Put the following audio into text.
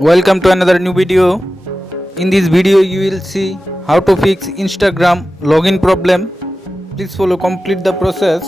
Welcome to another new video. In this video you will see how to fix Instagram login problem. Please follow complete the process.